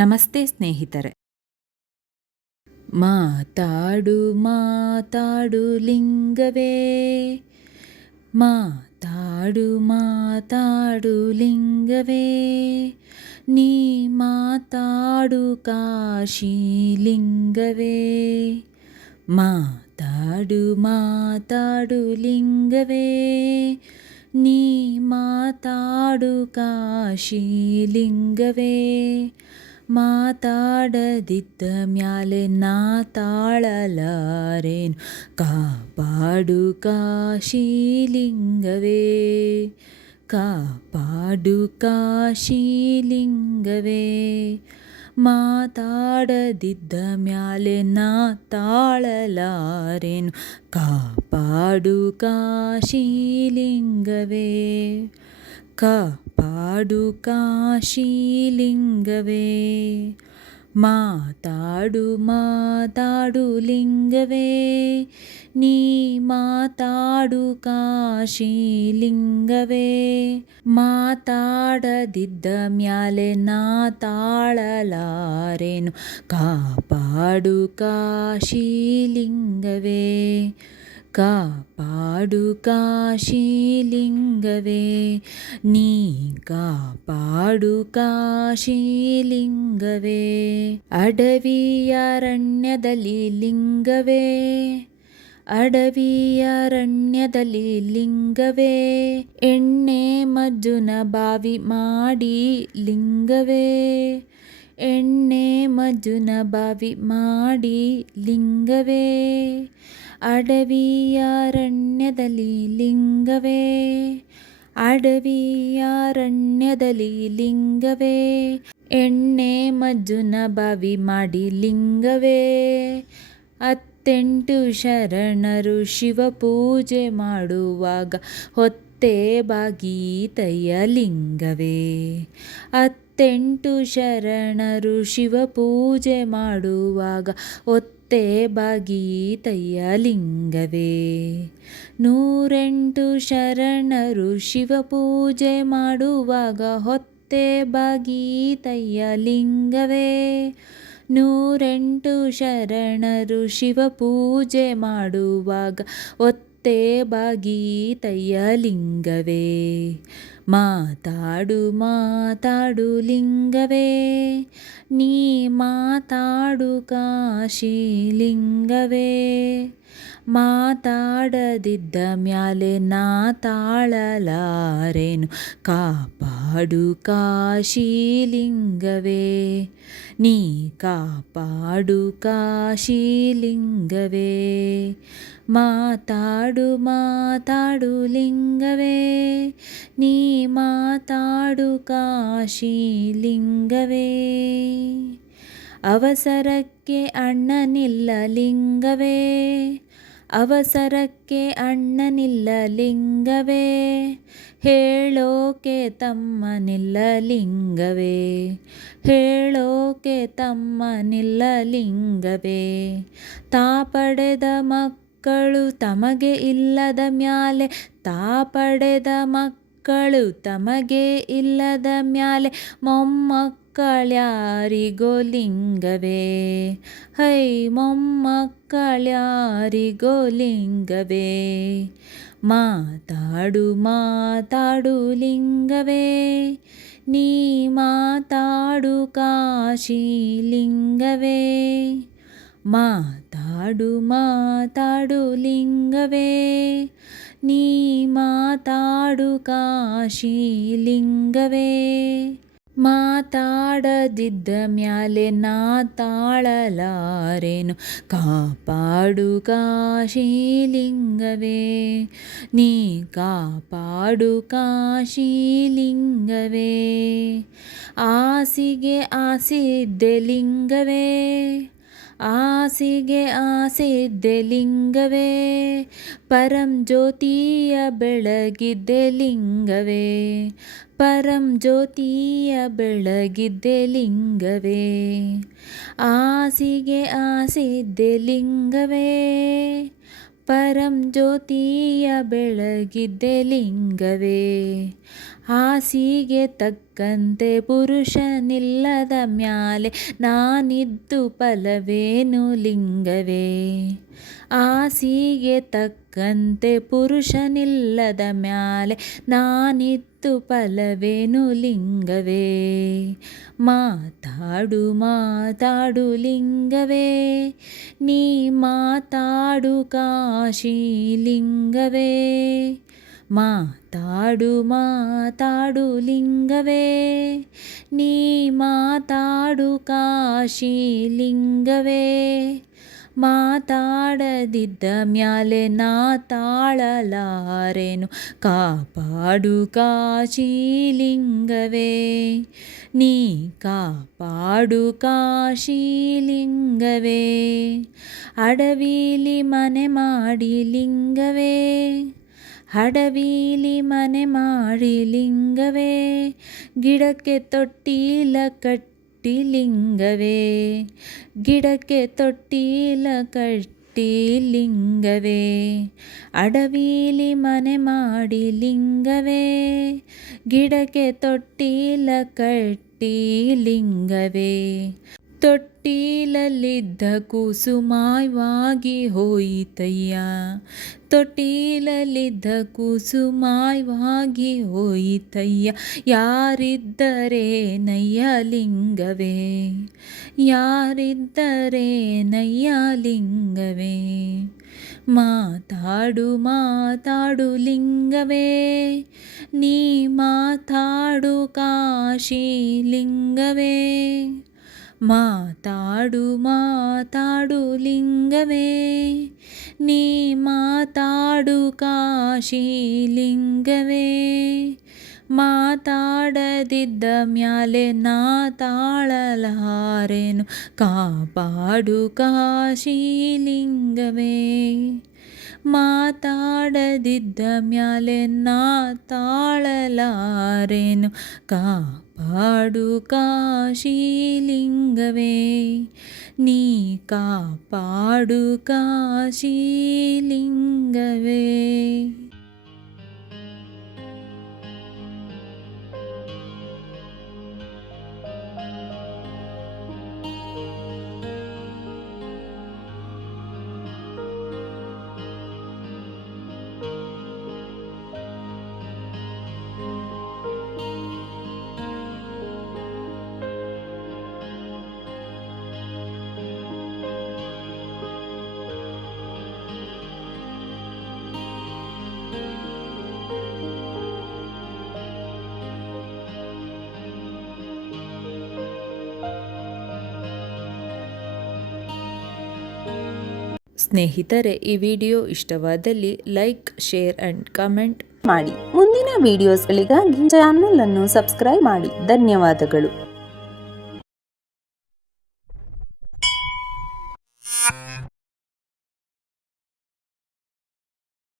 ನಮಸ್ತೆ ಸ್ನೇಹಿತರೆ. ಮಾತಾಡು ಮಾತಾಡು ಲಿಂಗವೇ, ಮಾತಾಡು ಮಾತಾಡು ಲಿಂಗವೇ, ನೀ ಮಾತಾಡು ಕಾಶಿ ಲಿಂಗವೇ. ಮಾತಾಡು ಮಾತಾಡು ಲಿಂಗವೇ, ನೀ ಮಾತಾಡು ಕಾಶಿ ಲಿಂಗವೇ. ಮಾತಾಡದಿದ್ದ ಮ್ಯಾಲೆ ನಾ ತಾಳಲಾರೇನು, ಕಾಪಾಡು ಕಾಶಿ ಲಿಂಗವೇ, ಕಾಪಾಡು ಕಾಶಿ ಲಿಂಗವೇ. ಮಾತಾಡದಿದ್ದ ಮ್ಯಾಲೆ ನಾ ತಾಳಲಾರೇನು, ಕಾಪಾಡು ಕಾಶಿ ಲಿಂಗವೇ, ಕಾಪಾಡು ಕಾಶಿ ಲಿಂಗವೇ. ಮಾತಾಡು ಮಾತಾಡು ಲಿಂಗವೇ, ನೀ ಮಾತಾಡು ಕಾಶಿ ಲಿಂಗವೇ. ಮಾತಾಡದಿದ್ದ ಮ್ಯಾಲೆ ನಾ ತಾಳಲಾರೇನು, ಕಾಪಾಡು ಕಾಶಿ ಲಿಂಗವೇ, ಕಾಪಾಡು ಕಾಶಿ ಲಿಂಗವೇ. ನೀ ಕಾಪಾಡು ಕಾಶಿ ಲಿಂಗವೇ. ಅಡವಿಯರಣ್ಯದಲ್ಲಿ ಲಿಂಗವೇ, ಅಡವಿಯರಣ್ಯದಲ್ಲಿ ಲಿಂಗವೇ. ಎಣ್ಣೆ ಮಜ್ಜುನ ಬಾವಿ ಮಾಡಿ ಲಿಂಗವೇ, ಎಣ್ಣೆ ಮಜ್ಜುನ ಬಾವಿ ಮಾಡಿ ಲಿಂಗವೇ. ಅಡವಿಯರಣ್ಯದಲ್ಲಿ ಲಿಂಗವೇ, ಅಡವಿಯರಣ್ಯದಲ್ಲಿ ಲಿಂಗವೇ. ಎಣ್ಣೆ ಮಜ್ಜುನ ಬಾವಿ ಮಾಡಿ ಲಿಂಗವೇ. 18 ಶರಣರು ಶಿವ ಪೂಜೆ ಮಾಡುವಾಗ ಹೊತ್ತೆ ಬಾಗೀತಯ್ಯ ಲಿಂಗವೇ. 18 ಶರಣರು ಶಿವ ಪೂಜೆ ಮಾಡುವಾಗ ಹೊತ್ತೆ ಬಾಗೀತಯ್ಯ ಲಿಂಗವೇ. 108 ಶರಣರು ಶಿವ ಪೂಜೆ ಮಾಡುವಾಗ ಹೊತ್ತೆ ಬಾಗೀತಯ್ಯ ಲಿಂಗವೇ. 108 ಶರಣರು ಶಿವ ಪೂಜೆ ಮಾಡುವಾಗ ಹೊತ್ತೆ ಬಾಗೀತಯ್ಯ ಲಿಂಗವೇ. ಮಾತಾಡು ಮಾತಾಡು ಲಿಂಗವೇ, ನೀ ಮಾತಾಡು ಕಾಶಿ ಲಿಂಗವೇ. ಮಾತಾಡದಿದ್ದ ಮ್ಯಾಲೆ ನಾ ತಾಳಲಾರೇನು, ಕಾಪಾಡು ಕಾಶಿ ಲಿಂಗವೇ, ನೀ ಕಾಪಾಡು ಕಾಶಿ ಲಿಂಗವೇ. ಮಾತಾಡು ಮಾತಾಡು ಲಿಂಗವೇ, ನೀ ಮಾತಾಡು ಕಾಶಿ ಲಿಂಗವೇ. ಅವಸರಕ್ಕೆ ಅಣ್ಣನಿಲ್ಲ ಲಿಂಗವೇ, ಅವಸರಕ್ಕೆ ಅಣ್ಣನಿಲ್ಲ ಲಿಂಗವೇ. ಹೇಳೋಕೆ ತಮ್ಮನಿಲ್ಲ ಲಿಂಗವೇ, ಹೇಳೋಕೆ ತಮ್ಮನಿಲ್ಲ ಲಿಂಗವೇ. ತಾ ಪಡೆದ ಮಕ್ಕಳು ತಮಗೆ ಇಲ್ಲದ ಮ್ಯಾಲೆ, ತಾ ಪಡೆದ ಮಕ್ಕಳು ತಮಗೆ ಇಲ್ಲದ ಮ್ಯಾಲೆ ಮೊಮ್ಮಕ್ಕಳ್ಯಾರಿಗೋ ಲಿಂಗವೇ. ಹೈ ಮೊಮ್ಮಕ್ಕಳ್ಯಾರಿಗೋ ಲಿಂಗವೇ. ಮಾತಾಡು ಮಾತಾಡು ಲಿಂಗವೇ, ನೀ ಮಾತಾಡು ಕಾಶಿ ಲಿಂಗವೇ. ಮಾತಾಡು ಮಾತಾಡು ಲಿಂಗವೇ, ನೀ ಮಾತಾಡು ಕಾಶಿ ಲಿಂಗವೇ. ಮಾತಾಡದಿದ್ದ ಮ್ಯಾಲೆ ನಾ ತಾಳಲಾರೇನು, ಕಾಪಾಡು ಕಾಶಿ ಲಿಂಗವೇ, ನೀ ಕಾಪಾಡು ಕಾಶಿ ಲಿಂಗವೇ. ಆಸಿಗೆ ಆಸಿದ್ದೆ ಲಿಂಗವೇ, ಆಸಿಗೆ ಆಸಿದ್ದೆ ಲಿಂಗವೇ. ಪರಂ ಜ್ಯೋತಿಯ ಬೆಳಗಿದ್ದೆ ಲಿಂಗವೇ, ಪರಂ ಜ್ಯೋತಿಯ ಬೆಳಗಿದ್ದೆ ಲಿಂಗವೇ. ಆಸಿಗೆ ಆಸಿದ್ದೆ ಲಿಂಗವೇ, ಪರಂ ಜ್ಯೋತಿಯ ಬೆಳಗಿದ್ದೆ ಲಿಂಗವೇ. ಹಾಸಿಗೆ ತಕ್ಕಂತೆ ಪುರುಷನಿಲ್ಲದ ಮ್ಯಾಲೆ ನಾನಿದ್ದು ಫಲವೇನು ಲಿಂಗವೇ. ಹಾಸಿಗೆ ತಕ್ಕಂತೆ ಪುರುಷನಿಲ್ಲದ ಮ್ಯಾಲೆ ನಾನಿದ್ದು ಫಲವೇನು ಲಿಂಗವೇ. ಮಾತಾಡು ಮಾತಾಡು ಲಿಂಗವೇ, ನೀ ಮಾತಾಡು ಕಾಶಿ ಲಿಂಗವೇ. ಮಾತಾಡು ಮಾತಾಡು ಲಿಂಗವೇ, ನೀ ಮಾತಾಡು ಕಾಶಿ ಲಿಂಗವೇ. ಮಾತಾಡದಿದ್ದ ಮ್ಯಾಲೆ ನಾ ತಾಳಲಾರೆನು, ಕಾಪಾಡು ಕಾಶಿ ಲಿಂಗವೇ. ನೀ ಕಾಪಾಡು ಕಾಶಿ ಲಿಂಗವೇ. ಅಡವಿಲಿ ಮನೆ ಮಾಡಿ ಲಿಂಗವೇ, ಅಡವಿಲಿ ಮನೆ ಮಾಡಿ ಲಿಂಗವೇ. ಗಿಡಕ್ಕೆ ತೊಟ್ಟಿಲ ಕಟ್ಟಿ ಲಿಂಗವೇ, ಗಿಡಕ್ಕೆ ತೊಟ್ಟಿಲ ಕಟ್ಟಿ ಲಿಂಗವೇ. ಅಡವಿಲಿ ಮನೆ ಮಾಡಿ ಲಿಂಗವೇ, ಗಿಡಕ್ಕೆ ತೊಟ್ಟಿಲ ಕಟ್ಟಿ ಲಿಂಗವೇ. ತೊಟ್ಟಿಲಲ್ಲಿದ್ದ ಕೂಸು ಮಾಯವಾಗಿ ಹೋಯಿತಯ್ಯ, ತೊಟ್ಟಿಲಲ್ಲಿದ್ದ ಕೂಸು ಮಾಯವಾಗಿ ಹೋಯಿತಯ್ಯ. ಯಾರಿದ್ದರೆ ನಯ್ಯ ಲಿಂಗವೇ, ಯಾರಿದ್ದರೆ ನಯ್ಯ ಲಿಂಗವೇ. ಮಾತಾಡು ಮಾತಾಡು ಲಿಂಗವೇ, ನೀ ಮಾತಾಡು ಕಾಶಿ ಲಿಂಗವೇ. ಮಾತಾಡು ಮಾತಾಡು ಲಿಂಗವೇ, ನೀ ಮಾತಾಡು ಕಾಶಿ ಲಿಂಗವೇ. ಮಾತಾಡದಿದ್ದ ಮ್ಯಾಲೆ ನಾ ತಾಳಲಾರೆನು, ಕಾಪಾಡು ಕಾಶಿ ಲಿಂಗವೇ. ಮಾತಾಡದಿದ್ದ ಮ್ಯಾಲೆ ನಾ ತಾಳಲಾರೆನು, ಕಾಪಾಡು ಕಾಶಿ ಲಿಂಗವೇ. ನೀ ಕಾಪಾಡು ಕಾಶಿ ಲಿಂಗವೇ. ಸ್ನೇಹಿತರೆ, ಈ ವಿಡಿಯೋ ಇಷ್ಟವಾದಲ್ಲಿ ಲೈಕ್, ಶೇರ್ ಆ್ಯಂಡ್ ಕಮೆಂಟ್ ಮಾಡಿ. ಮುಂದಿನ ವಿಡಿಯೋಸ್ಗಳಿಗಾಗಿ ಚಾನಲ್ ಅನ್ನು ಸಬ್ಸ್ಕ್ರೈಬ್ ಮಾಡಿ. ಧನ್ಯವಾದಗಳು.